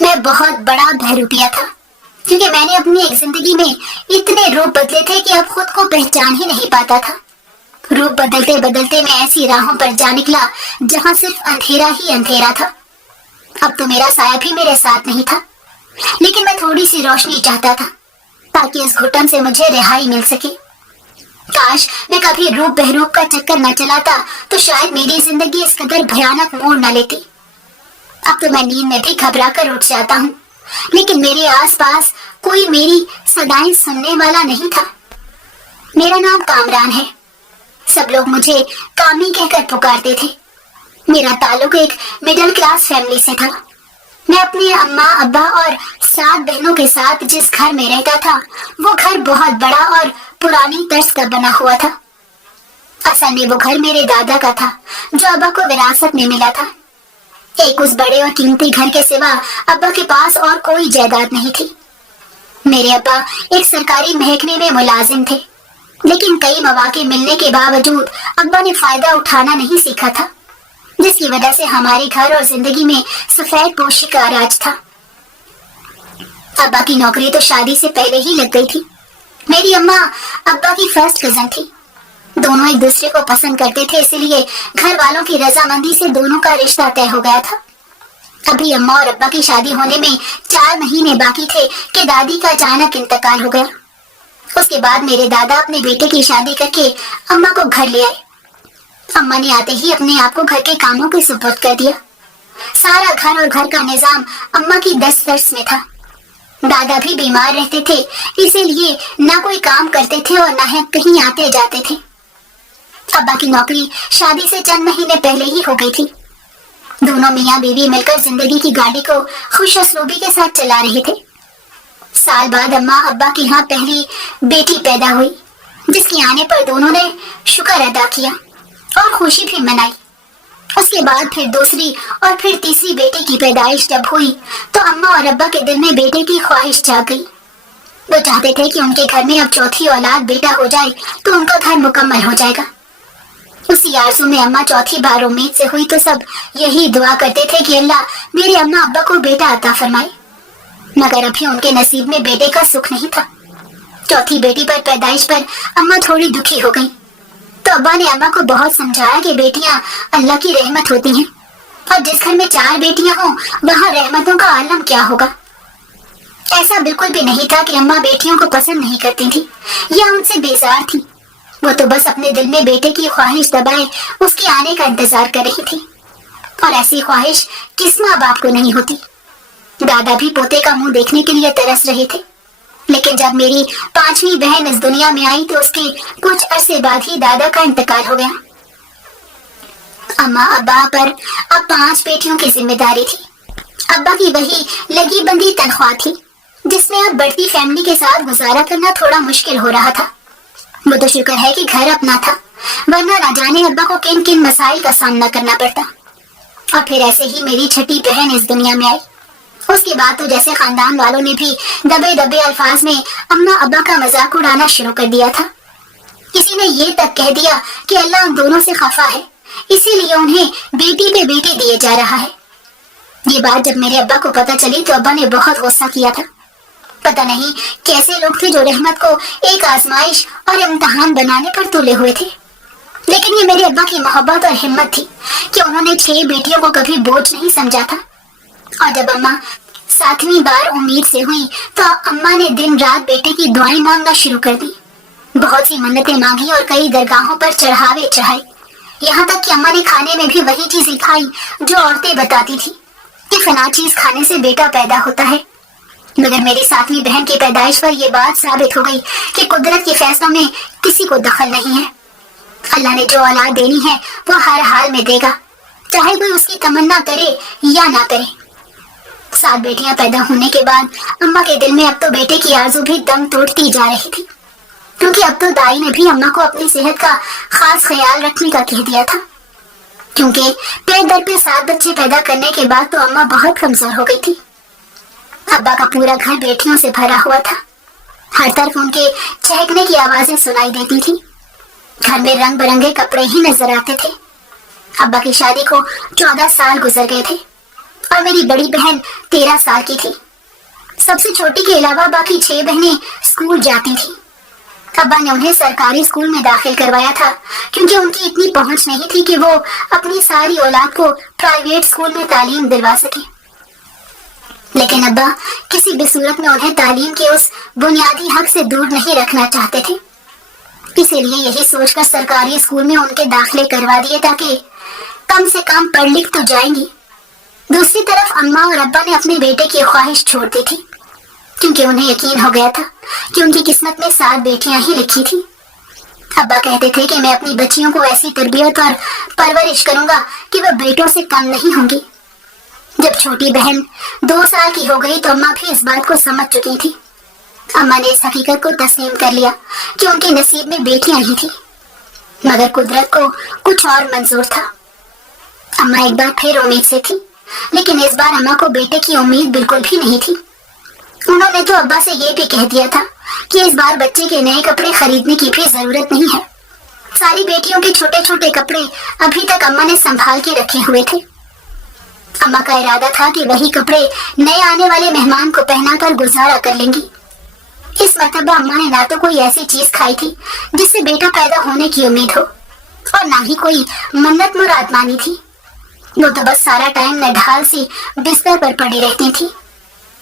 मैं बहुत बड़ा बहरूपिया था, क्योंकि मैंने अपनी एक जिंदगी में इतने रूप बदले थे कि अब खुद को पहचान ही नहीं पाता था। रूप बदलते बदलते मैं ऐसी राहों पर जा निकला जहां सिर्फ अंधेरा ही अंधेरा था। अब तो मेरा साया भी मेरे साथ नहीं था, लेकिन मैं थोड़ी सी रोशनी चाहता था ताकि इस घुटन से मुझे रिहाई मिल सके। काश मैं कभी रूप बहरूप का चक्कर न चलाता तो शायद मेरी जिंदगी इस कदर भयानक मोड़ न लेती। अब तो मैं नींद में भी घबरा कर उठ जाता हूँ, लेकिन मेरे आसपास कोई मेरी सदाएं सुनने वाला नहीं था। मेरा नाम कामरान है। सब लोग मुझे कामी कहकर पुकारते थे। मेरा ताल्लुक एक मिडिल क्लास फैमिली से था। मैं अपने अम्मा अब्बा और 7 बहनों के साथ जिस घर में रहता था वो घर बहुत बड़ा और पुरानी तर्ज का बना हुआ था। असल में वो घर मेरे दादा का था, जो अब्बा को विरासत में मिला था। एक उस बड़े और कीमती घर के सिवा अब्बा के पास और कोई जायदाद नहीं थी। मेरे अब्बा एक सरकारी महकमे में मुलाजिम थे, लेकिन कई मौके मिलने के बावजूद अब्बा ने फायदा उठाना नहीं सीखा था, जिसकी वजह से हमारे घर और जिंदगी में सफेद पोशी का राज था। अब्बा की नौकरी तो शादी से पहले ही लग गई थी। मेरी अम्मा अब्बा की फर्स्ट कजन थी। दोनों एक दूसरे को पसंद करते थे, इसलिए घर वालों की रजामंदी से दोनों का रिश्ता तय हो गया था। अभी अम्मा और अब्बा की शादी होने में 4 महीने बाकी थे कि दादी का अचानक इंतकाल हो गया। उसके बाद मेरे दादा अपने बेटे की शादी करके अम्मा को घर ले आए। अम्मा ने आते ही अपने आप को घर के कामों के सुपुर्द कर दिया। सारा घर और घर का निजाम अम्मा की दस्तरस में था। दादा भी बीमार रहते थे, इसीलिए ना कोई काम करते थे और ना ही कहीं आते जाते थे। अब्बा की नौकरी शादी से चंद महीने पहले ही हो गई थी। दोनों मियाँ बीवी मिलकर जिंदगी की गाड़ी को खुश असलूबी के साथ चला रहे थे। साल बाद अम्मा अब्बा की यहाँ पहली बेटी पैदा हुई, जिसके आने पर दोनों ने शुक्र अदा किया और खुशी भी मनाई। उसके बाद फिर दूसरी और फिर तीसरी बेटे की पैदाइश जब हुई तो अम्मा और अब्बा के दिल में बेटे की ख्वाहिश जाग गई। वो चाहते थे कि उनके घर में अब चौथी औलाद बेटा हो जाए तो उनका घर मुकम्मल हो जाएगा। उसी आरज़ू में अम्मा चौथी बार उम्मीद से हुई तो सब यही दुआ करते थे कि अल्लाह मेरे अम्मा अब्बा को बेटा अता फरमाए, मगर अभी उनके नसीब में बेटे का सुख नहीं था। चौथी बेटी पर पैदाइश पर अम्मा थोड़ी दुखी हो गई, तो अब्बा ने अम्मा को बहुत समझाया कि बेटियां अल्लाह की रहमत होती हैं और जिस घर में 4 बेटियां हों वहाँ रहमतों का आलम क्या होगा। ऐसा बिल्कुल भी नहीं था कि अम्मा बेटियों को पसंद नहीं करती थी या उनसे बेजार थी। वो तो बस अपने दिल में बेटे की ख्वाहिश दबाए उसके आने का इंतजार कर रही थी, और ऐसी ख्वाहिश किस माँ बाप को नहीं होती। दादा भी पोते का मुंह देखने के लिए तरस रहे थे, लेकिन जब मेरी 5वीं बहन इस दुनिया में आई तो उसके कुछ अरसे बाद ही दादा का इंतकाल हो गया। अम्मा अब्बा पर अब 5 बेटियों की जिम्मेदारी थी। अब्बा की वही लगी बंदी तनख्वाह थी, जिसमें अब बढ़ती फैमिली के साथ गुजारा करना थोड़ा मुश्किल हो रहा था। वो तो शुक्र है कि घर अपना था, वरना ना जाने अब्बा को किन किन मसाइल का सामना करना पड़ता। और फिर ऐसे ही मेरी छठी बहन इस दुनिया में आई। उसके बाद तो जैसे खानदान वालों ने भी दबे दबे अल्फाज में अम्मा अब्बा का मजाक उड़ाना शुरू कर दिया था। किसी ने ये तक कह दिया कि अल्लाह उन दोनों से खफा है, इसीलिए उन्हें बेटी पे बेटी दिए जा रहा है। ये बात जब मेरे अब्बा को पता चली तो अब्बा ने बहुत गुस्सा किया था। पता नहीं कैसे लोग थे जो रहमत को एक आजमाइश और इम्तिहान बनाने पर तुले हुए थे, लेकिन ये मेरे अब्बा की मोहब्बत और हिम्मत थी कि उन्होंने 6 बेटियों को कभी बोझ नहीं समझा था। और जब अम्मा 7वीं बार उम्मीद से हुई तो अम्मा ने दिन रात बेटे की दुआएं मांगना शुरू कर दी। बहुत सी मन्नतें मांगी और कई दरगाहों पर चढ़ावे चढ़ाए। यहाँ तक कि अम्मा ने खाने में भी वही चीजें खाई जो औरतें बताती थी कि फला चीज खाने से बेटा पैदा होता है। मगर मेरी 7वीं बहन की पैदाइश पर यह बात साबित हो गई कि कुदरत के फैसलों में किसी को दखल नहीं है। अल्लाह ने जो औलाद देनी है वो हर हाल में देगा, चाहे कोई उसकी तमन्ना करे या ना करे। 7 बेटियां पैदा होने के बाद अम्मा के दिल में अब तो बेटे की आरज़ू भी दम तोड़ती जा रही थी, क्योंकि अब तो दाई ने भी अम्मा को अपनी सेहत का खास ख्याल रखने का कह दिया था। क्योंकि पेट दर पे 7 बच्चे पैदा करने के बाद तो अम्मा बहुत कमजोर हो गई थी। अब्बा का पूरा घर बेटियों से भरा हुआ था। हर तरफ उनके चहकने की आवाजें सुनाई देती थी। घर में रंग बिरंगे कपड़े ही नजर आते थे। अब्बा की शादी को 14 साल गुजर गए थे और मेरी बड़ी बहन 13 साल की थी। सबसे छोटी के अलावा बाकी 6 बहनें स्कूल जाती थी। अब्बा ने उन्हें सरकारी स्कूल में दाखिल करवाया था क्योंकि उनकी इतनी पहुंच नहीं थी कि वो अपनी सारी औलाद को प्राइवेट स्कूल में तालीम दिलवा सके। लेकिन अब्बा किसी भी सूरत में उन्हें तालीम के उस बुनियादी हक से दूर नहीं रखना चाहते थे। इसीलिए यही सोचकर सरकारी स्कूल में उनके दाखिले करवा दिए ताकि कम से कम पढ़ लिख तो जाएंगी। दूसरी तरफ अम्मा और अब्बा ने अपने बेटे की ख्वाहिश छोड़ दी थी क्योंकि उन्हें यकीन हो गया था कि उनकी किस्मत में 7 बेटियां ही लिखी थी। अब्बा कहते थे कि मैं अपनी बच्चियों को ऐसी तरबियत और परवरिश करूंगा कि वह बेटों से कम नहीं होंगी। जब छोटी बहन 2 साल की हो गई तो अम्मा भी इस बात को समझ चुकी थी। अम्मा ने इस हकीकत को तस्लीम कर लिया कि उनके नसीब में बेटियां ही थी, मगर कुदरत को कुछ और मंजूर था। अम्मा एक बार फिर उम्मीद से थी, लेकिन इस बार अम्मा को बेटे की उम्मीद बिल्कुल भी नहीं थी। उन्होंने तो अब्बा से ये भी कह दिया था कि इस बार बच्चे के नए कपड़े खरीदने की भी जरूरत नहीं है। सारी बेटियों के छोटे छोटे कपड़े अभी तक अम्मा ने संभाल के रखे हुए थे। अम्मा का इरादा था कि वही कपड़े नए आने वाले मेहमान को पहनाकर गुजारा कर लेंगी। इस मरतबा अम्मा ने ना तो कोई ऐसी चीज खाई थी जिससे बेटा पैदा होने की उम्मीद हो, और ना ही कोई मन्नत मुराद मानी थी। वो तो बस सारा टाइम नढाल सी बिस्तर पर पड़ी रहती थी।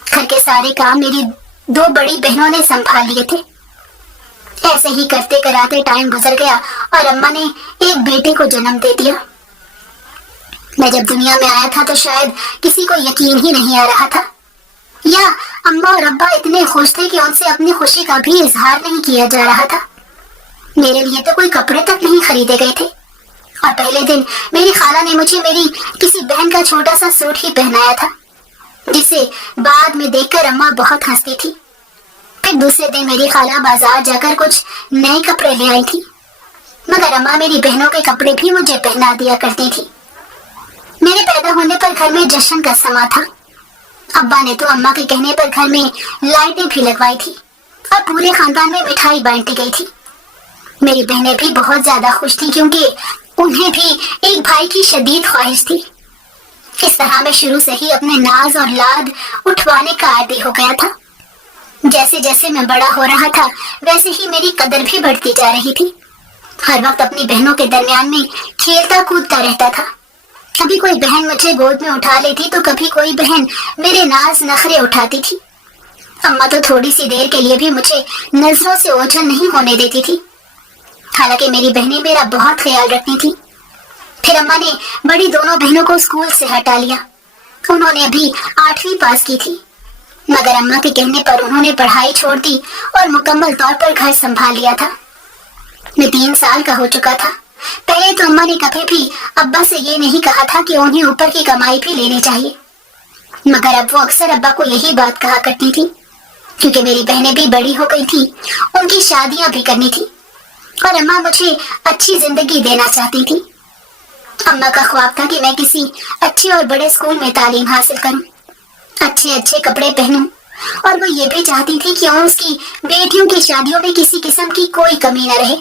घर के सारे काम मेरी 2 बड़ी बहनों ने संभाल लिए थे। ऐसे ही करते कराते टाइम गुजर गया और अम्मा ने एक बेटे को जन्म दे दिया। मैं जब दुनिया में आया था तो शायद किसी को यकीन ही नहीं आ रहा था, या अम्मा और अब्बा इतने खुश थे कि उनसे अपनी खुशी का भी इजहार नहीं किया जा रहा था। मेरे लिए तो कोई कपड़े तक नहीं खरीदे गए थे, और पहले दिन मेरी खाला ने मुझे मेरी किसी बहन का छोटा सा सूट ही पहनाया था, जिसे बाद में देखकर अम्मा बहुत हंसती थी। फिर दूसरे दिन मेरी खाला बाजार जाकर कुछ नए कपड़े ले आई थी, मगर अम्मा मेरी बहनों के कपड़े भी मुझे पहना दिया करती थी। मेरे पैदा होने पर घर में जश्न का समा था। अब्बा ने तो अम्मा के कहने पर घर में लाइटें भी लगवाई थी और पूरे खानदान में मिठाई बांटी गई थी। मेरी बहनें भी बहुत ज्यादा खुश थी क्योंकि उन्हें भी एक भाई की शदीद ख्वाहिश थी। इस तरह मैं शुरू से ही अपने नाज और लाद उठवाने का आदी हो गया था। जैसे जैसे मैं बड़ा हो रहा था वैसे ही मेरी कदर भी बढ़ती जा रही थी। हर वक्त अपनी बहनों के दरमियान में खेलता कूदता रहता था। कभी कोई बहन मुझे गोद में उठा लेती तो कभी कोई बहन मेरे नाज नखरे उठाती थी। अम्मा तो थोड़ी सी देर के लिए भी मुझे नजरों से ओझल नहीं होने देती थी। हालांकि मेरी बहनें मेरा बहुत ख्याल रखती थी। फिर अम्मा ने बड़ी दोनों बहनों को स्कूल से हटा लिया। उन्होंने अभी 8वीं पास की थी, मगर अम्मा के कहने पर उन्होंने पढ़ाई छोड़ दी और मुकम्मल तौर पर घर संभाल लिया था। मैं 3 साल का हो चुका था। पहले तो अम्मा ने कभी भी अब्बा से ये नहीं कहा था कि उन्हें ऊपर की कमाई भी लेनी चाहिए, मगर अब वो अक्सर अब्बा को यही बात कहा करती थी क्योंकि मेरी बहनें भी बड़ी हो गई थी, उनकी शादियां भी करनी थी और अम्मा मुझे अच्छी जिंदगी देना चाहती थी। अम्मा का ख्वाब था कि मैं किसी अच्छे और बड़े स्कूल में तालीम हासिल करूं, अच्छे अच्छे कपड़े पहनूं, और वो ये भी चाहती थी कि उसकी बेटियों की शादियों में किसी किस्म की कोई कमी न रहे।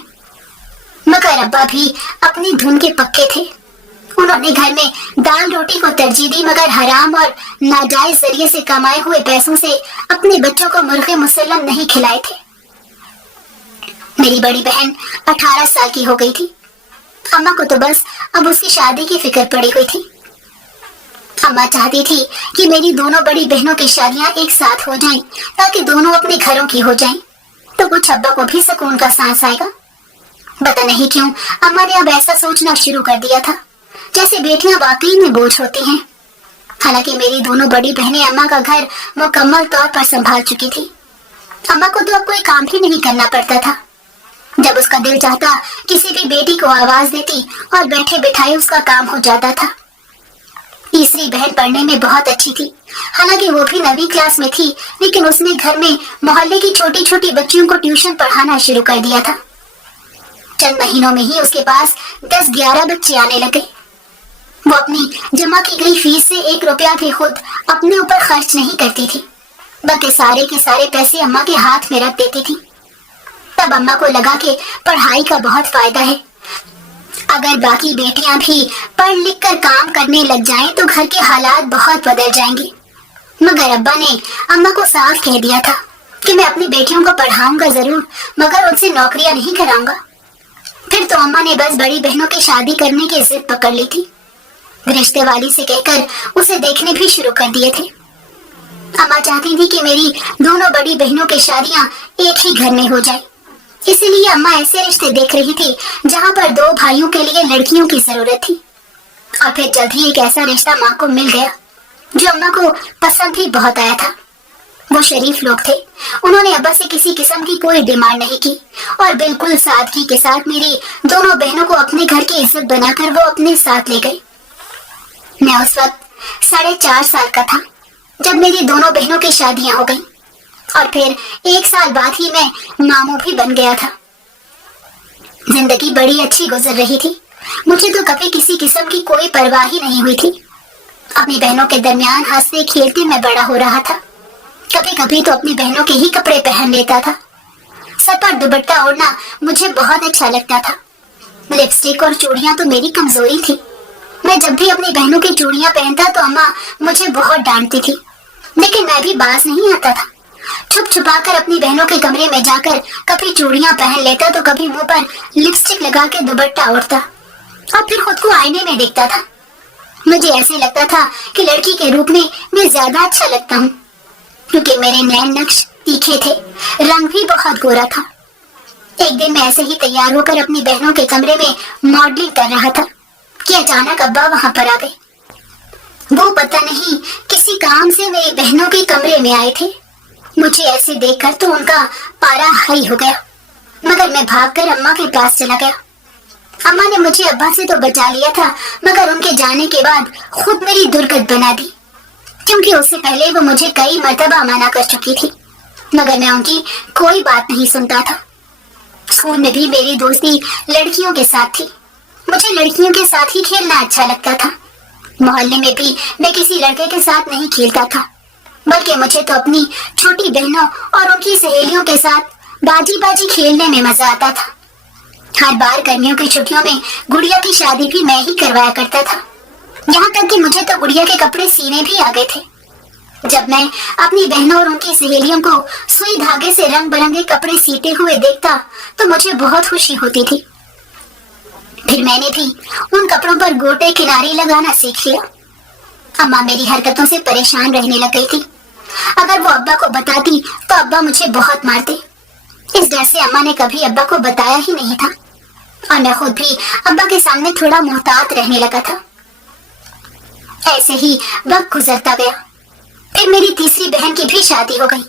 मगर अब्बा भी अपनी धुन के पक्के थे। उन्होंने घर में दाल रोटी को तरजीह दी, मगर हराम और नाजायज जरिए से कमाए हुए पैसों से अपने बच्चों को मुर्गे मुसल्लम नहीं खिलाए थे। मेरी बड़ी बहन 18 साल की हो गई थी। अम्मा को तो बस अब उसकी शादी की फिक्र पड़ी हुई थी। अम्मा चाहती थी कि मेरी दोनों बड़ी बहनों की शादियां एक साथ हो जाएं, ताकि दोनों अपने घरों की हो जाएं, तो कुछ अब्बा को भी सुकून का सांस आएगा। पता नहीं क्यों अम्मा ने अब ऐसा सोचना शुरू कर दिया था जैसे बेटियां वाकई में बोझ होती हैं। हालांकि मेरी दोनों बड़ी बहनें अम्मा का घर मुकम्मल तौर पर संभाल चुकी थी। अम्मा को तो अब कोई काम ही नहीं करना पड़ता था। जब उसका दिल चाहता किसी भी बेटी को आवाज देती और बैठे बिठाए उसका काम हो जाता था। तीसरी बहन पढ़ने में बहुत अच्छी थी। हालांकि वो भी 9वीं क्लास में थी, लेकिन उसने घर में मोहल्ले की छोटी छोटी बच्चियों को ट्यूशन पढ़ाना शुरू कर दिया था। चंद महीनों में ही उसके पास 10-11 बच्चे आने लगे। वो अपनी जमा की गई फीस से 1 रुपया भी खुद अपने ऊपर खर्च नहीं करती थी, बल्कि सारे के सारे पैसे अम्मा के हाथ में रख देती थी। तब अम्मा को लगा कि पढ़ाई का बहुत फायदा है। अगर बाकी बेटियां भी पढ़ लिख कर काम करने लग जाएं तो घर के हालात बहुत बदल जाएंगे। मगर अब्बा ने अम्मा को साफ कह दिया था कि मैं अपनी बेटियों को पढ़ाऊंगा जरूर, मगर उनसे नौकरियां नहीं कराऊंगा। फिर तो अम्मा ने बस बड़ी बहनों की शादी करने की जिद पकड़ ली थी। रिश्ते वाली से कहकर उसे देखने भी शुरू कर दिए थे। अम्मा चाहती थी कि मेरी दोनों बड़ी बहनों की शादियां एक ही घर में हो जाए, इसीलिए अम्मा ऐसे रिश्ते देख रही थी जहां पर दो भाइयों के लिए लड़कियों की जरूरत थी। और फिर जल्द ही एक ऐसा रिश्ता माँ को मिल गया जो अम्मा को पसंद भी बहुत आया था। वो शरीफ लोग थे, उन्होंने अब्बा से किसी किस्म की कोई डिमांड नहीं की और बिल्कुल सादगी के साथ मेरी दोनों बहनों को अपने घर की इज्जत बनाकर वो अपने साथ ले गए। मैं उस वक्त 4.5 साल का था जब मेरी दोनों बहनों की शादियां हो गईं और फिर 1 साल बाद ही मैं मामू भी बन गया था। जिंदगी बड़ी अच्छी गुजर रही थी, मुझे तो कभी किसी किस्म की कोई परवाह ही नहीं हुई थी। अपनी बहनों के दरमियान हंसते खेलते मैं बड़ा हो रहा था। कभी कभी तो अपनी बहनों के ही कपड़े पहन लेता था। सर पर दुपट्टा ओढ़ना मुझे बहुत अच्छा लगता था। लिपस्टिक और चूड़ियां तो मेरी कमजोरी थी। मैं जब भी अपनी बहनों की चूड़ियां पहनता तो अम्मा मुझे बहुत डांटती थी, लेकिन मैं भी बाज नहीं आता था। छुप छुपा कर अपनी बहनों के कमरे में जाकर कभी चूड़ियां पहन लेता तो कभी मुंह पर लिपस्टिक लगा के दुपट्टा ओढ़ता और फिर खुद को आईने में देखता था। मुझे ऐसे लगता था कि लड़की के रूप में मैं ज्यादा अच्छा लगता हूँ, क्योंकि मेरे नैन नक्श तीखे थे, रंग भी बहुत गोरा था। एक दिन मैं ऐसे ही तैयार होकर अपनी बहनों के कमरे में मॉडलिंग कर रहा था कि अचानक अब्बा वहां पर आ गए। वो पता नहीं किसी काम से मेरी बहनों के कमरे में आए थे। मुझे ऐसे देखकर तो उनका पारा हाई हो गया, मगर मैं भागकर अम्मा के पास चला गया। अम्मा ने मुझे अब्बा से तो बचा लिया था, मगर उनके जाने के बाद खुद मेरी दुर्गत बना दी, क्योंकि उससे पहले वो मुझे कई मर्तबा मना कर चुकी थी, मगर मैं उनकी कोई बात नहीं सुनता था। स्कूल में भी मेरी दोस्ती लड़कियों के साथ थी। मुझे लड़कियों के साथ ही खेलना अच्छा लगता था। मोहल्ले में भी मैं किसी लड़के के साथ नहीं खेलता था, बल्कि मुझे तो अपनी छोटी बहनों और उनकी सहेलियों के साथ बाजी बाजी खेलने में मजा आता था। हर बार गर्मियों की छुट्टियों में गुड़िया की शादी भी मैं ही करवाया करता था। यहाँ तक कि मुझे तो गुड़िया के कपड़े सीने भी आ गए थे। जब मैं अपनी बहनों और उनकी सहेलियों को सुई धागे से रंग बिरंगे कपड़े सीते हुए देखता तो मुझे बहुत खुशी होती थी। फिर मैंने भी उन कपड़ों पर गोटे किनारे लगाना सीख लिया। अम्मा मेरी हरकतों से परेशान रहने लग गई थी। अगर वो अब्बा को बताती तो अब्बा मुझे बहुत मारते। इस डर से अम्मा ने कभी अब्बा को बताया ही नहीं था और मैं खुद भी अब्बा के सामने थोड़ा मोहतात रहने लगा था। ऐसे ही वक्त गुजरता गया। फिर मेरी तीसरी बहन की भी शादी हो गई,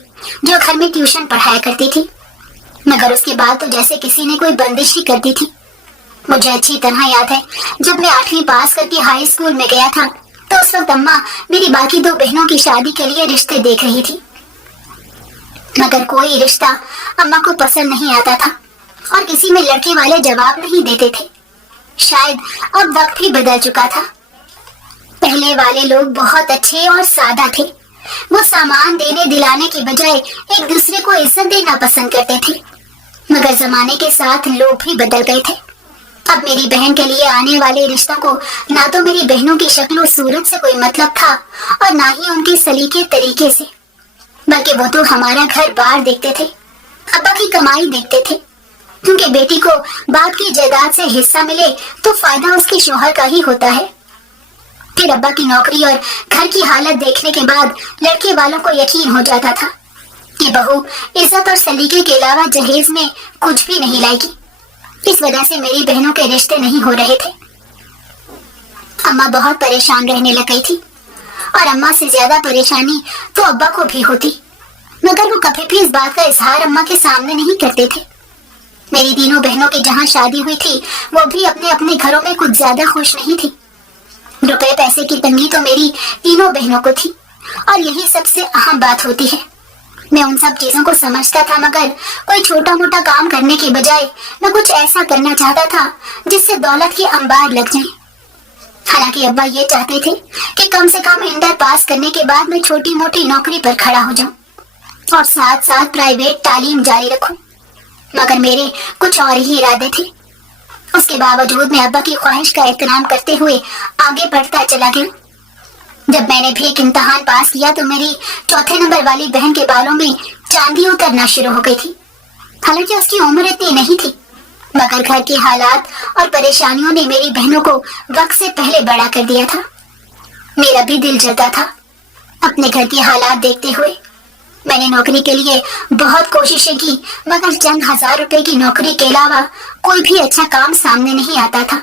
जो घर में ट्यूशन पढ़ाया करती थी, मगर उसके बाद तो जैसे किसी ने कोई बंदिश ही कर दी थी। मुझे अच्छी तरह याद है, जब मैं 8वीं पास करके हाई स्कूल में गया था तो उस वक्त अम्मा मेरी बाकी 2 बहनों की शादी के लिए रिश्ते देख रही थी, मगर कोई रिश्ता अम्मा को पसंद नहीं आता था और किसी में लड़के वाले जवाब नहीं देते थे। शायद अब वक्त भी बदल चुका था। पहले वाले लोग बहुत अच्छे और सादा थे। वो सामान देने दिलाने की बजाय एक दूसरे को इज्जत देना पसंद करते थे, मगर जमाने के साथ लोग भी बदल गए थे। अब मेरी बहन के लिए आने वाले रिश्तों को ना तो मेरी बहनों की शक्ल और सूरत से कोई मतलब था और ना ही उनके सलीके तरीके से, बल्कि वो तो हमारा घर बार देखते थे, अब्बा की कमाई देखते थे, क्योंकि बेटी को बाप की जायदाद से हिस्सा मिले तो फायदा उसके शौहर का ही होता है। फिर अब्बा की नौकरी और घर की हालत देखने के बाद लड़के वालों को यकीन हो जाता था कि बहू इज्जत और सलीके के अलावा जहेज में कुछ भी नहीं लाएगी। इस वजह से मेरी बहनों के रिश्ते नहीं हो रहे थे। अम्मा बहुत परेशान रहने लग गई थी और अम्मा से ज्यादा परेशानी तो अब्बा को भी होती, मगर वो कभी भी इस बात का इजहार अम्मा के सामने नहीं करते थे। मेरी तीनों बहनों की जहाँ शादी हुई थी वो भी अपने अपने घरों में कुछ ज्यादा खुश नहीं थी। रुपए पैसे की तंगी तो मेरी तीनों बहनों को थी और यही सबसे अहम बात होती है। मैं उन सब चीजों को समझता था, मगर कोई छोटा मोटा काम करने के बजाय मैं कुछ ऐसा करना चाहता था जिससे दौलत के अंबार लग जाएं। हालांकि अब्बा ये चाहते थे कि कम से कम इंटर पास करने के बाद मैं छोटी मोटी नौकरी पर खड़ा हो जाऊं और साथ साथ प्राइवेट तालीम जारी रखूं, मगर मेरे कुछ और ही इरादे थे। اس کے باوجود میں ابا کی خواہش کا احترام کرتے ہوئے آگے بڑھتا چلا گیا۔ جب میں نے بھی ایک امتحان پاس کیا تو میری چوتھے نمبر والی بہن کے بالوں میں چاندی اترنا شروع ہو گئی تھی۔ حالانکہ اس کی عمر اتنی نہیں تھی، مگر گھر کے حالات اور پریشانیوں نے میری بہنوں کو وقت سے پہلے بڑا کر دیا تھا۔ میرا بھی دل جلتا تھا اپنے گھر کے حالات دیکھتے ہوئے۔ میں نے نوکری کے لیے بہت کوششیں کی، مگر چند ہزار روپے کی نوکری کے علاوہ کوئی بھی اچھا کام سامنے نہیں آتا تھا۔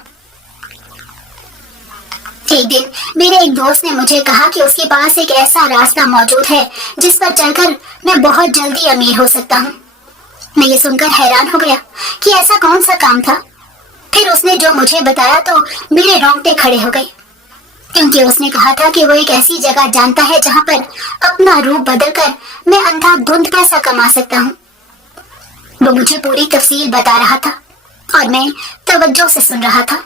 ایک دن میرے ایک دوست نے مجھے کہا کہ اس کے پاس ایک ایسا راستہ موجود ہے جس پر چل کر میں بہت جلدی امیر ہو سکتا ہوں۔ میں یہ سن کر حیران ہو گیا کہ ایسا کون سا کام تھا۔ پھر اس نے جو مجھے بتایا تو میرے رونگٹے کھڑے ہو گئے، کیونکہ اس نے کہا تھا کہ وہ ایک ایسی جگہ جانتا ہے جہاں پر اپنا روپ بدل کر میں اندھا دھند پیسہ کما سکتا ہوں۔ وہ مجھے پوری تفصیل بتا رہا تھا اور میں توجہ سے سن رہا تھا،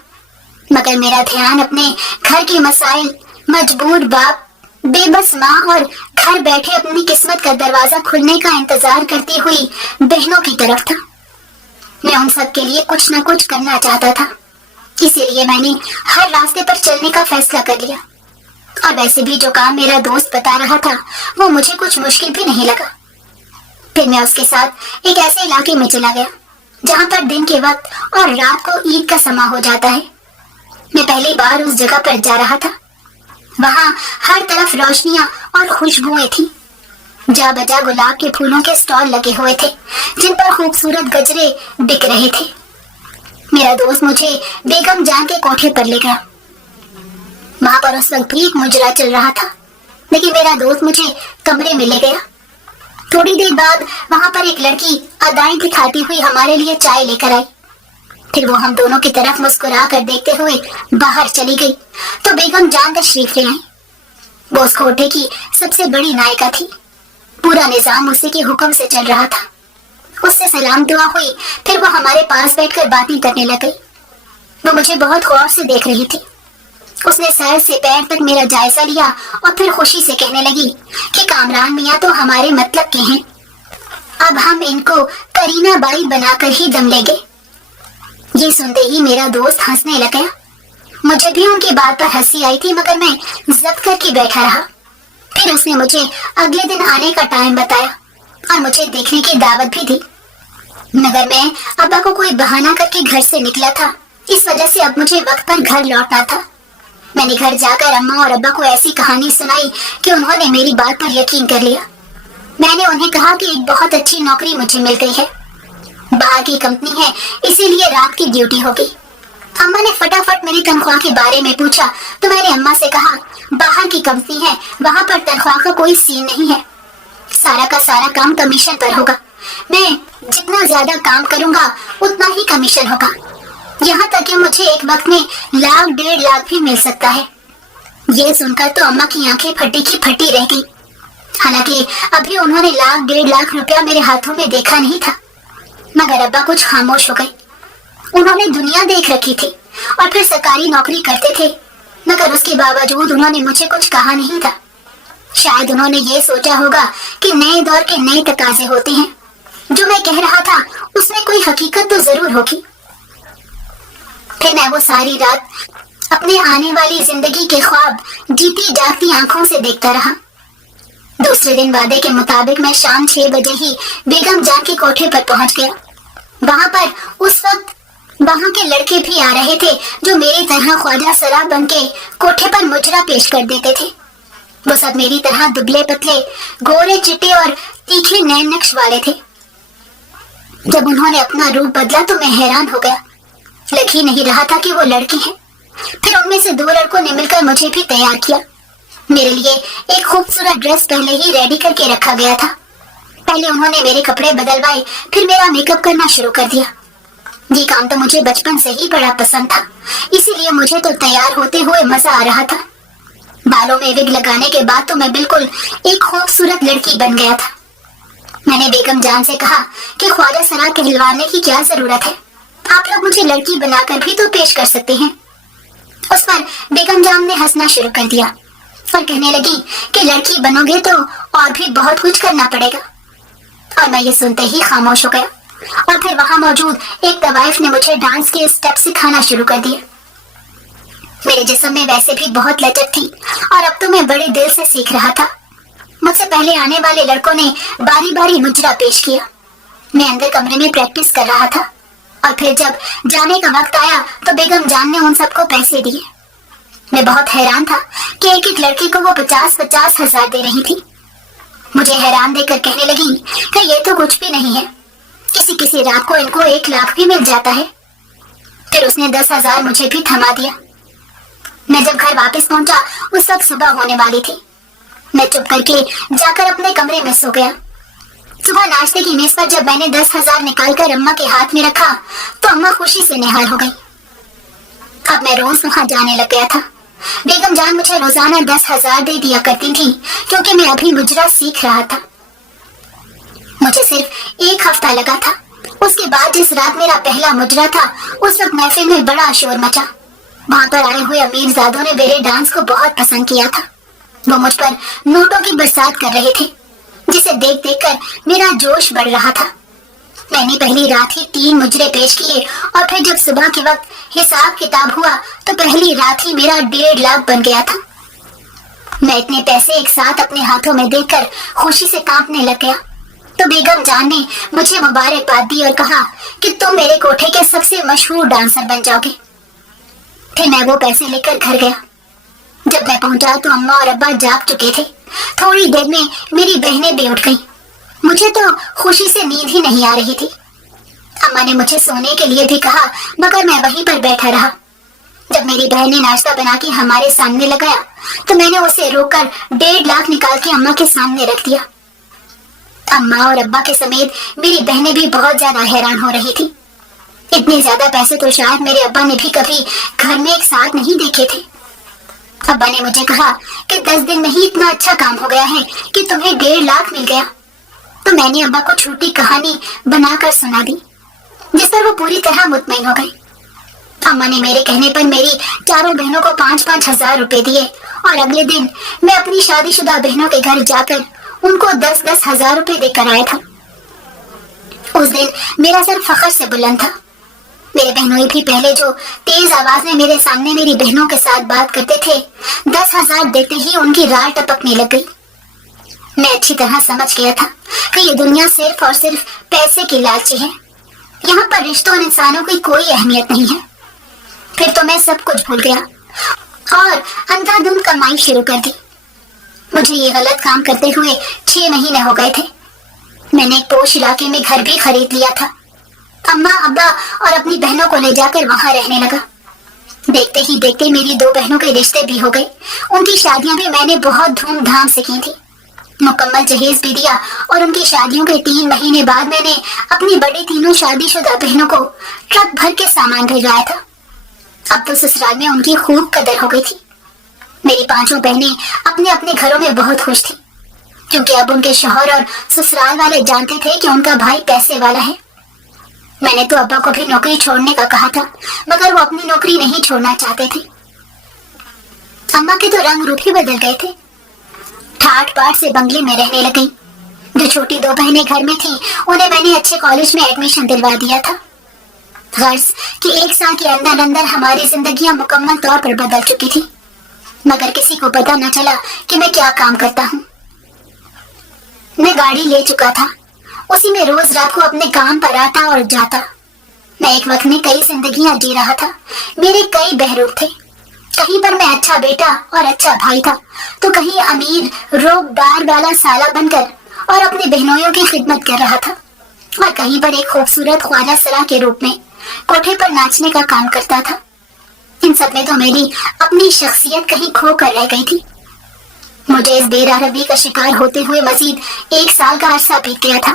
مگر میرا دھیان اپنے گھر کے مسائل، مجبور باپ، بے بس ماں اور گھر بیٹھے اپنی قسمت کا دروازہ کھلنے کا انتظار کرتی ہوئی بہنوں کی طرف تھا۔ میں ان سب کے لیے کچھ نہ کچھ کرنا چاہتا تھا، اسی لیے میں نے ہر راستے پر چلنے کا فیصلہ کر لیا۔ اور ویسے بھی جو کام میرا دوست بتا رہا تھا وہ مجھے کچھ مشکل بھی نہیں لگا۔ پھر میں اس کے ساتھ ایک ایسے علاقے میں چلا گیا جہاں پر دن کے وقت اور رات کو عید کا سما ہو جاتا ہے۔ میں پہلی بار اس جگہ پر جا رہا تھا۔ وہاں ہر طرف روشنیاں اور خوشبوئیں تھیں۔ جا بجا گلاب کے پھولوں کے سٹال لگے ہوئے تھے جن پر خوبصورت گجرے بک رہے تھے۔ میرا دوست مجھے بیگم جان کے کوٹھے پر لے گیا۔ وہاں پر اس وقت بھی ایک مجرا چل رہا تھا، لیکن میرا دوست مجھے کمرے میں لے گیا۔ تھوڑی دیر بعد وہاں پر ایک لڑکی ادائیں دکھاتی ہوئی ہمارے لیے چائے لے کر آئی۔ پھر وہ ہم دونوں کی طرف مسکرا کر دیکھتے ہوئے باہر چلی گئی تو بیگم جان تشریف لے آئی۔ وہ اس کوٹھے کی سب سے بڑی نائکا تھی۔ پورا نظام اسی کے حکم سے چل رہا تھا۔ اس سے سلام دعا ہوئی، پھر وہ ہمارے پاس بیٹھ کر باتیں کرنے لگ گئی۔ وہ مجھے بہت غور سے دیکھ رہی تھی۔ اس نے سر سے پیر تک میرا جائزہ لیا اور پھر خوشی سے کہنے لگی کہ کامران میاں تو ہمارے مطلب کے ہیں، اب ہم ان کو کرینہ بائی بنا کر ہی دم لیں گے۔ یہ سنتے ہی میرا دوست ہنسنے لگ گیا۔ مجھے بھی ان کی بات پر ہنسی آئی تھی، مگر میں ضبط کر کے بیٹھا رہا۔ پھر اس نے مجھے اگلے دن آنے کا ٹائم بتایا اور مجھے دیکھنے کی دعوت بھی دی، مگر میں ابا کو کوئی بہانہ کر کے گھر سے نکلا تھا، اس وجہ سے اب مجھے وقت پر گھر لوٹنا تھا۔ میں نے گھر جا کر اماں اور ابا کو ایسی کہانی سنائی کہ انہوں نے میری بات پر یقین کر لیا۔ میں نے انہیں کہا کہ ایک بہت اچھی نوکری مجھے مل گئی ہے، باہر کی کمپنی ہے، اسی لیے رات کی ڈیوٹی ہوگی۔ اماں نے فٹافٹ میری تنخواہ کے بارے میں پوچھا تو میں نے اماں سے کہا باہر کی کمپنی ہے، وہاں پر تنخواہ کا کوئی سین نہیں ہے، سارا کا سارا کام کمیشن پر ہوگا، میں جتنا زیادہ کام کروں گا اتنا ہی کمیشن ہوگا، یہاں تک کہ مجھے ایک وقت میں 1,00,000 1.5 لاکھ بھی مل سکتا ہے۔ یہ سن کر تو اماں کی آنکھیں پھٹی کی پھٹی رہ گئی، حالانکہ ابھی انہوں نے 1,00,000 1.5 لاکھ روپیہ میرے ہاتھوں میں دیکھا نہیں تھا۔ مگر ابا کچھ خاموش ہو گئے۔ انہوں نے دنیا دیکھ رکھی تھی اور پھر سرکاری نوکری کرتے تھے، مگر اس کے باوجود انہوں نے مجھے کچھ کہا نہیں تھا۔ شاید انہوں نے یہ سوچا ہوگا کہ نئے دور کے نئے تقاضے ہوتے ہیں، جو میں کہہ رہا تھا اس میں کوئی حقیقت تو ضرور ہوگی۔ پھر میں وہ ساری رات اپنے آنے والی زندگی کے خواب جیتی جاگتی آنکھوں سے دیکھتا رہا۔ دوسرے دن وعدے کے مطابق میں شام 6 بجے ہی بیگم جان کے کوٹھے پر پہنچ گیا۔ وہاں پر اس وقت وہاں کے لڑکے بھی آ رہے تھے جو میری طرح خواجہ سرا بن کے کوٹھے پر مجرا پیش کر دیتے تھے۔ وہ سب میری طرح دبلے پتلے، گورے چٹے اور تیکھے نئے نقش والے تھے۔ جب انہوں نے اپنا روپ بدلا تو میں حیران ہو گیا، لگ ہی نہیں رہا تھا کہ وہ لڑکے ہیں۔ پھر ان میں سے 2 لڑکوں نے مل کر مجھے بھی تیار کیا۔ میرے لیے ایک خوبصورت ڈریس پہلے ہی ریڈی کر کے رکھا گیا تھا۔ پہلے انہوں نے میرے کپڑے بدلوائے، پھر میرا میک اپ کرنا شروع کر دیا۔ یہ کام تو مجھے بچپن سے ہی بڑا پسند تھا، اسی لیے مجھے تو تیار ہوتے ہوئے مزہ آ رہا تھا۔ بالوں میں وگ لگانے کے بعد تو میں بالکل ایک خوبصورت لڑکی بن گیا تھا۔ میں نے بیگم جان سے کہا کہ خواجہ سرا کہلوانے کی کیا ضرورت ہے، آپ لوگ مجھے لڑکی بنا کر بھی تو پیش کر سکتے ہیں۔ اس پر بیگم جان نے ہنسنا شروع کر دیا اور کہنے لگی کہ لڑکی بنو گے تو اور بھی بہت کچھ کرنا پڑے گا، اور میں یہ سنتے ہی خاموش ہو گیا۔ और फिर वहां मौजूद एक तवाइफ ने मुझे डांस के स्टेप सिखाना शुरू कर दिया। मेरे जिस्म में वैसे भी बहुत लचक थी और अब तो मैं बड़े दिल से सीख रहा था। मुझसे पहले आने वाले लड़कों ने बारी बारी मुजरा पेश किया। मैं अंदर कमरे में प्रैक्टिस कर रहा था और फिर जब जाने का वक्त आया तो बेगम जान ने उन सबको पैसे दिए। मैं बहुत हैरान था कि एक एक लड़के को वो 50-50 हजार दे रही थी। मुझे हैरान देखकर कहने लगी कि ये तो कुछ भी नहीं है, किसी किसी रात को इनको 1 लाख भी मिल जाता है। फिर उसने 10,000 मुझे भी थमा दिया। मैं जब घर वापस पहुंचा उस वक्त सुबह होने वाली थी। मैं चुप करके जाकर अपने कमरे में सो गया। सुबह नाश्ते की मेज पर जब मैंने 10,000 निकालकर अम्मा के हाथ में रखा तो अम्मा खुशी से निहाल हो गई। अब मैं रोज वहां जाने लग गया था। बेगम जान मुझे रोजाना 10,000 दे दिया करती थी क्योंकि मैं अभी मुजरा सीख रहा था। मुझे सिर्फ 1 हफ्ता लगा था। उसके बाद जिस रात मेरा पहला मुजरा था उस वक्त महफिल में बड़ा शोर मचा। वहां पर आए हुए अमीरजादों ने मेरे डांस को बहुत पसंद किया था। वो मुझ पर नोटों की बरसात कर रहे थे, जिसे देख देख कर मेरा जोश बढ़ रहा था। मैंने पहली रात ही 3 मुजरे पेश किए और फिर जब सुबह के वक्त हिसाब किताब हुआ तो पहली रात ही मेरा 1.5 लाख बन गया था। मैं इतने पैसे एक साथ अपने हाथों में देखकर खुशी से कांपने लग गया। तो बेगम जान ने मुझे मुबारकबाद दी और कहा कि तुम मेरे कोठे के सबसे मशहूर डांसर बन जाओगे। फिर मैं वो पैसे लेकर घर गया। जब मैं पहुंचा तो अम्मा और अब्बा जाग चुके थे। थोड़ी देर में मेरी बहनें भी उठ गईं। मुझे तो खुशी से नींद ही नहीं आ रही थी। अम्मा ने मुझे सोने के लिए भी कहा मगर मैं वहीं पर बैठा रहा। जब मेरी बहन ने नाश्ता बना के हमारे सामने लगाया तो मैंने उसे रोककर 1.5 लाख निकाल के अम्मा के सामने रख दिया। अम्मा और अब्बा के समेत मेरी बहनें भी बहुत ज्यादा हैरान हो रही थी। इतने ज्यादा पैसे तो शायद मेरे अब्बा ने भी कभी घर में एक साथ नहीं देखे थे। अब्बा ने मुझे कहा कि 10 दिन में ही इतना अच्छा काम हो गया है कि तुम्हें 1.5 लाख मिल गया। तो मैंने अब्बा को छोटी कहानी बनाकर सुना दी, जिस पर वो पूरी तरह मुतमईन हो गई। अम्मा ने मेरे कहने पर मेरी 4 बहनों को 5-5 हजार रुपए दिए और अगले दिन मैं अपनी शादीशुदा बहनों के घर जाकर उनको 10-10 हजार रुपए देकर आया था। उस दिन मेरा सर फख्र से बुलंद था। मेरे बहनों भी पहले जो तेज आवाज में मेरे सामने मेरी बहनों के साथ बात करते थे, 10,000 देते ही उनकी राल टपकने लग गई। मैं अच्छी तरह समझ गया था कि ये दुनिया सिर्फ और सिर्फ पैसे की लालची है। यहाँ पर रिश्तों और इंसानों की कोई अहमियत नहीं है। फिर तो मैं सब कुछ भूल गया और अंधाधुंध कमाई शुरू कर दी। मुझे ये गलत काम करते हुए 6 महीने हो गए थे। मैंने एक पोश इलाके में घर भी खरीद लिया था। अम्मा, अब्बा और अपनी बहनों को ले जाकर वहां रहने लगा। देखते ही देखते मेरी 2 बहनों के रिश्ते भी हो गए। उनकी शादियां भी मैंने बहुत धूमधाम से की थी। मुकम्मल जहेज भी दिया और उनकी शादियों के 3 महीने बाद मैंने अपनी बड़ी तीनों शादीशुदा बहनों को ट्रक भर के सामान भिजवाया था। अब तो ससुराल में उनकी खूब कदर हो गई थी। मेरी 5 बहनें अपने अपने घरों में बहुत खुश थी, क्योंकि अब उनके शौहर और ससुराल वाले जानते थे कि उनका भाई पैसे वाला है। मैंने तो अब्बा को भी नौकरी छोड़ने का कहा था, मगर वो अपनी नौकरी नहीं छोड़ना चाहते थे। अम्मा के तो रंग रूप ही बदल गए थे। ठाट बाट से बंगले में रहने लग गई। जो छोटी 2 बहनें घर में थीं, उन्हें मैंने अच्छे कॉलेज में एडमिशन दिलवा दिया था। गर्ज कि 1 साल के अंदर अंदर हमारी जिंदगियां मुकम्मल तौर पर बदल चुकी थी, मगर किसी को पता न चला कि मैं क्या काम करता हूँ। मैं गाड़ी ले चुका था, उसी में रोज रात को अपने काम पर आता और जाता। मैं एक वक्त में कई जिंदगियां जी रहा था। मेरे कई बहरूप थे। कहीं पर मैं अच्छा बेटा और अच्छा भाई था, तो कहीं अमीर रोबदार वाला साला बनकर और अपने बहनोइयों की खिदमत कर रहा था, और कहीं पर एक खूबसूरत ख्वाजा सरा के रूप में कोठे पर नाचने का काम करता था। इन सब में तो मेरी अपनी शख्सियत कहीं खो कर रह गई थी। मुझे इस बेरारवी का शिकार होते हुए मजीद 1 साल का अरसा बीत गया था।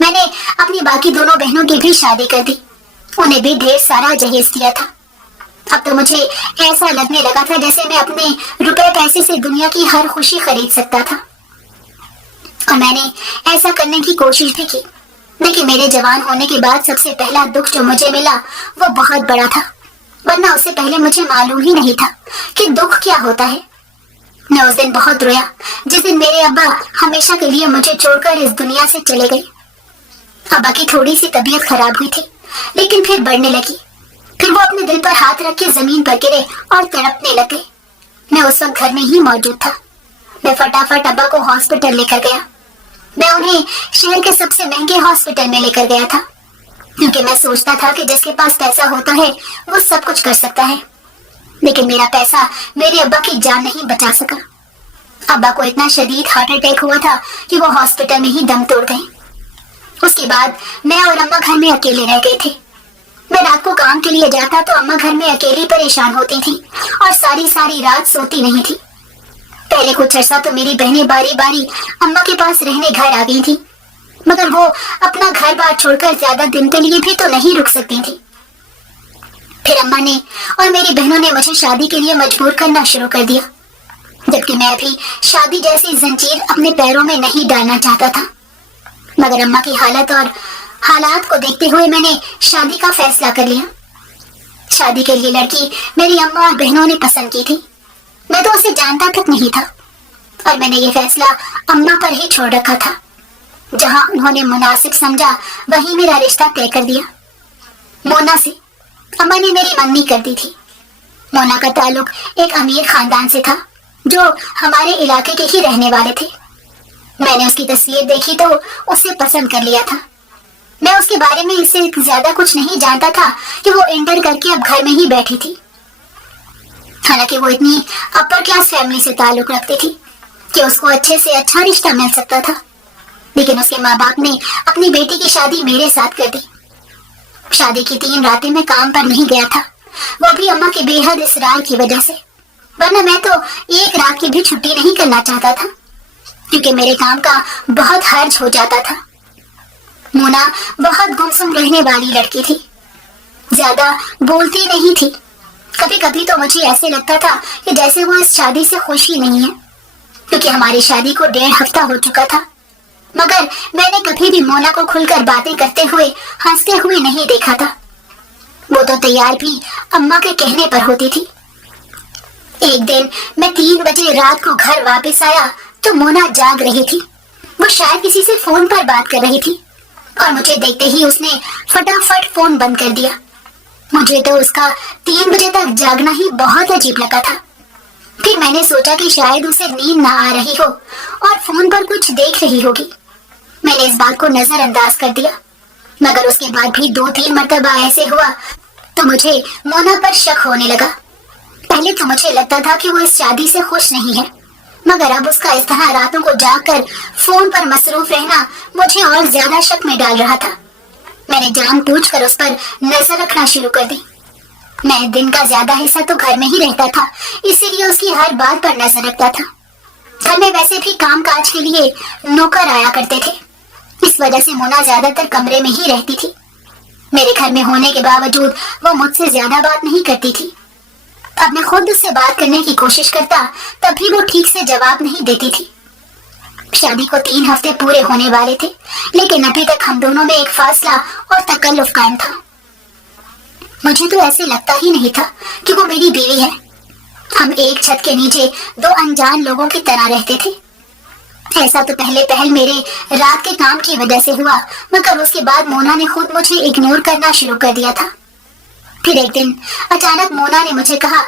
मैंने अपनी बाकी दोनों बहनों की भी शादी कर दी। उन्हें भी ढेर सारा जहेज दिया था। अब तो मुझे ऐसा लगने लगा था जैसे मैं अपने रुपए पैसे से दुनिया की हर खुशी खरीद सकता था, और मैंने ऐसा करने की कोशिश भी की। लेकिन मेरे जवान होने के बाद सबसे पहला दुख जो मुझे मिला वो बहुत बड़ा था, वरना उससे पहले मुझे मालूम ही नहीं था कि दुख क्या होता है। मैं उस दिन बहुत रोया जिस दिन मेरे अब्बा हमेशा के लिए मुझे छोड़कर इस दुनिया से चले गए। अब्बा की थोड़ी सी तबीयत खराब हुई थी, लेकिन फिर बढ़ने लगी। फिर वो अपने दिल पर हाथ रख के जमीन पर गिरे और तड़पने लगे। मैं उस वक्त घर में ही मौजूद था। मैं फटाफट अब्बा को हॉस्पिटल लेकर गया। मैं उन्हें शहर के सबसे महंगे हॉस्पिटल में लेकर गया था, क्योंकि मैं सोचता था कि जिसके पास पैसा होता है वो सब कुछ कर सकता है। लेकिन मेरा पैसा मेरे अब्बा की जान नहीं बचा सका। अब्बा को इतना शदीद हार्ट अटैक हुआ था कि वो हॉस्पिटल में ही दम तोड़ गए। उसके बाद मैं और अम्मा घर में अकेले रह गए थे। मैं रात को काम के लिए जाता तो अम्मा घर में अकेली परेशान होती थी और सारी सारी रात सोती नहीं थी। पहले कुछ अर्सा तो मेरी बहनें बारी बारी अम्मा के पास रहने घर आ गई थी, मगर वो अपना घर बार छोड़कर ज्यादा दिन के लिए भी तो नहीं रुक सकती थी। फिर अम्मा ने और मेरी बहनों ने मुझे शादी के लिए मजबूर करना शुरू कर दिया, जबकि मैं भी शादी जैसी जंजीर अपने पैरों में नहीं डालना चाहता था। मगर अम्मा की हालत और हालात को देखते हुए मैंने शादी का फैसला कर लिया। शादी के लिए लड़की मेरी अम्मा और बहनों ने पसंद की थी। मैं तो उसे जानता तक नहीं था और मैंने ये फैसला अम्मा पर ही छोड़ रखा था। जहां उन्होंने मुनासिब समझा वहीं मेरा रिश्ता तय कर दिया। मोना से अम्मा ने मेरी मंगनी कर दी थी। मोना का ताल्लुक एक अमीर खानदान से था जो हमारे इलाके के ही रहने वाले थे। मैंने उसकी तस्वीर देखी तो उसे पसंद कर लिया था। मैं उसके बारे में इससे ज्यादा कुछ नहीं जानता था कि वो इंटर करके अब घर में ही बैठी थी। हालांकि वो इतनी अपर क्लास फैमिली से ताल्लुक रखती थी कि उसको अच्छे से अच्छा रिश्ता मिल सकता था, लेकिन उसके माँ बाप ने अपनी बेटी की शादी मेरे साथ कर दी। शादी की 3 रातें मैं काम पर नहीं गया था, वो भी अम्मा के बेहद इसरार की वजह से, वरना मैं तो 1 रात की भी छुट्टी नहीं करना चाहता था, क्योंकि मेरे काम का बहुत हर्ज हो जाता था। मोना बहुत गुमसुम रहने वाली लड़की थी, ज्यादा बोलती नहीं थी। कभी कभी तो मुझे ऐसे लगता था कि जैसे वो इस शादी से खुश ही नहीं है, क्योंकि हमारी शादी को 1.5 हफ्ता हो चुका था। मगर मैंने कभी भी मोना को खुलकर बातें करते हुए, हंसते हुए नहीं देखा था। वो तो तैयार भी अम्मा के कहने पर होती थी। एक दिन मैं 3 बजे रात को घर वापस आया तो मोना जाग रही थी। वो शायद किसी से फोन पर बात कर रही थी और मुझे देखते ही उसने फटाफट फोन बंद कर दिया। मुझे तो उसका 3 बजे तक जागना ही बहुत अजीब लगा था। फिर मैंने सोचा कि शायद उसे नींद ना आ रही हो और फोन पर कुछ देख रही होगी। मैंने इस बात को नजरअंदाज कर दिया, मगर उसके बाद भी 2-3 मरतबा ऐसे हुआ तो मुझे मोना पर शक होने लगा। पहले तो मुझे लगता था कि वो इस शादी से खुश नहीं है, मगर अब उसका इस तरह रातों को जागकर फोन पर मसरूफ रहना मुझे और ज्यादा शक में डाल रहा था। मैंने जानबूझकर उस पर नजर रखना शुरू कर दी। मैं दिन का ज्यादा हिस्सा तो घर में ही रहता था, इसीलिए उसकी हर बात पर नजर रखता था। घर में वैसे भी काम काज के लिए नौकर आया करते थे, इस वजह से मोना ज्यादातर कमरे में ही रहती थी। मेरे घर में होने के बावजूद वो मुझसे ज्यादा बात नहीं करती थी। अब मैं खुद उससे बात करने की कोशिश करता तब भी वो ठीक से जवाब नहीं देती थी। शादी को 3 हफ्ते पूरे होने वाले थे, लेकिन अभी तक हम दोनों में एक फासला और तकल्लुफ कायम था। मुझे तो ऐसे लगता ही नहीं था कि वो मेरी बीवी है। हम एक छत के नीचे 2 अनजान लोगों की तरह रहते थे। ऐसा तो पहले मेरे रात के काम की वजह से हुआ, मगर उसके बाद मोना ने खुद मुझे इग्नोर करना शुरू कर दिया था। फिर एक दिन अचानक मोना ने मुझे कहा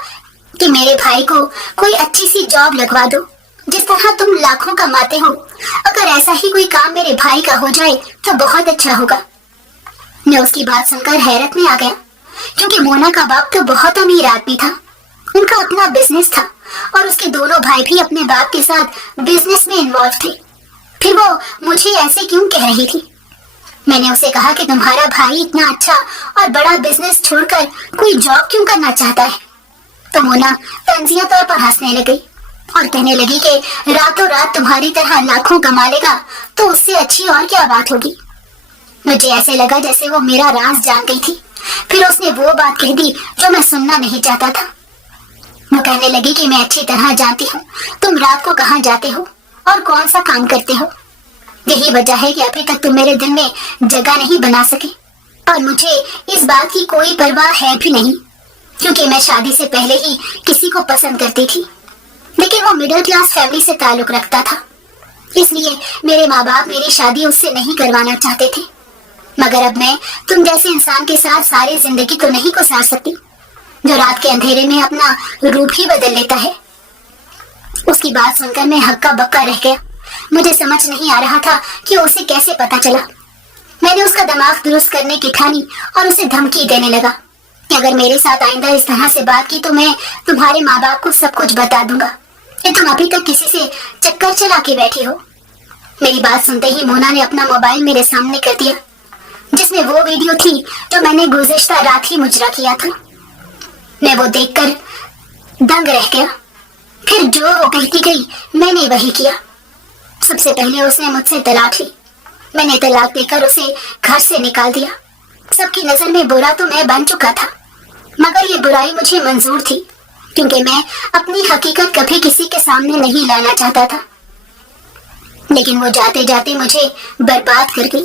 कि मेरे भाई को कोई अच्छी सी जॉब लगवा दो, जिस तरह तुम लाखों कमाते हो। अगर ऐसा ही कोई काम मेरे भाई का हो जाए तो बहुत अच्छा होगा। मैं उसकी बात सुनकर हैरत में आ गया, क्योंकि मोना का बाप तो बहुत अमीर आदमी था। उनका अपना बिजनेस था और उसके दोनों भाई भी अपने बाप के साथ बिजनेस में इन्वॉल्व थे। फिर वो मुझे ऐसे क्यों कह रही थी? मैंने उसे कहा कि तुम्हारा भाई इतना अच्छा और बड़ा बिजनेस छोड़कर कोई जॉब क्यों करना चाहता है? तो मोना तंजिया तौर पर हंसने लगी और कहने लगी कि रातों रात तुम्हारी तरह लाखों कमा लेगा तो उससे अच्छी और क्या बात होगी। मुझे ऐसे लगा जैसे वो मेरा राज जान गई थी। फिर उसने वो बात कह दी जो मैं सुनना नहीं चाहता था। वो कहने लगी कि मैं अच्छी तरह जानती हूँ तुम रात को कहाँ जाते हो और कौन सा काम करते हो। यही वजह है कि अभी तक तुम मेरे दिल में जगह नहीं बना सके, और मुझे इस बात की कोई परवाह है भी नहीं, क्योंकि मैं शादी से पहले ही किसी को पसंद करती थी, लेकिन वो मिडिल क्लास फैमिली से ताल्लुक रखता था, इसलिए मेरे माँ बाप मेरी शादी उससे नहीं करवाना चाहते थे। मगर अब मैं तुम जैसे इंसान के साथ सारी जिंदगी तो नहीं गुजार सकती, जो रात के अंधेरे में अपना रूप ही बदल लेता है। उसकी बात सुनकर मैं हक्का बक्का रह गया। मुझे समझ नहीं आ रहा था कि उसे कैसे पता चला। मैंने उसका दिमाग दुरुस्त करने की ठानी और उसे धमकी देने लगा कि अगर मेरे साथ आइंदा इस तरह से बात की तो मैं तुम्हारे माँ बाप को सब कुछ बता दूंगा कि तुम अभी तक किसी से चक्कर चला के बैठी हो। मेरी बात सुनते ही मोना ने अपना मोबाइल मेरे सामने कर दिया, जिसमें वो वीडियो थी जो मैंने गुज़िश्ता रात ही मुजरा किया था। मैं वो देखकर दंग रह गया। फिर जो वो कहती गई मैंने वही किया। सबसे पहले उसने मुझसे तलाक ली। मैंने तलाक देकर उसे घर से निकाल दिया। सबकी नजर में बुरा तो मैं बन चुका था, मगर ये बुराई मुझे मंजूर थी, क्योंकि मैं अपनी हकीकत कभी किसी के सामने नहीं लाना चाहता था। लेकिन वो जाते जाते मुझे बर्बाद कर गई।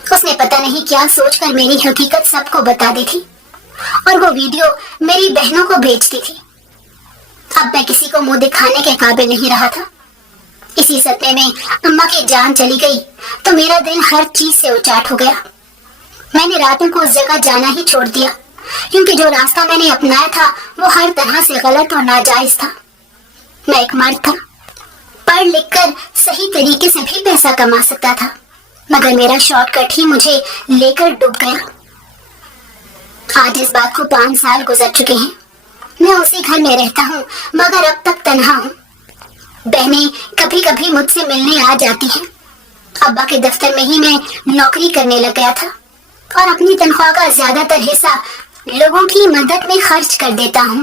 उसने पता नहीं क्या सोचकर मेरी हकीकत सबको बता दी थी और वो वीडियो मेरी बहनों को भेजती थी। अब मैं किसी को मुंह दिखाने के काबिल नहीं रहा था। इसी सदमे में अम्मा की जान चली गई तो मेरा दिल हर चीज से उचाट हो गया। मैंने रातों को उस जगह जाना ही छोड़ दिया, क्योंकि जो रास्ता मैंने अपनाया था वो हर तरह से गलत और नाजायज था। मैं एक मर्द था, पढ़ लिख कर सही तरीके से भी पैसा कमा सकता था, मगर मेरा शॉर्टकट ही मुझे लेकर डूब गया। आज इस बात को 5 साल गुजर चुके हैं। मैं उसी घर में रहता हूँ, मगर अब तक तन्हा हूँ। बहनें कभी कभी मुझसे मिलने आ जाती हैं। अब्बा के दफ्तर में ही मैं नौकरी करने लग गया था और अपनी तनख्वाह का ज्यादातर हिस्सा लोगों की मदद में खर्च कर देता हूँ।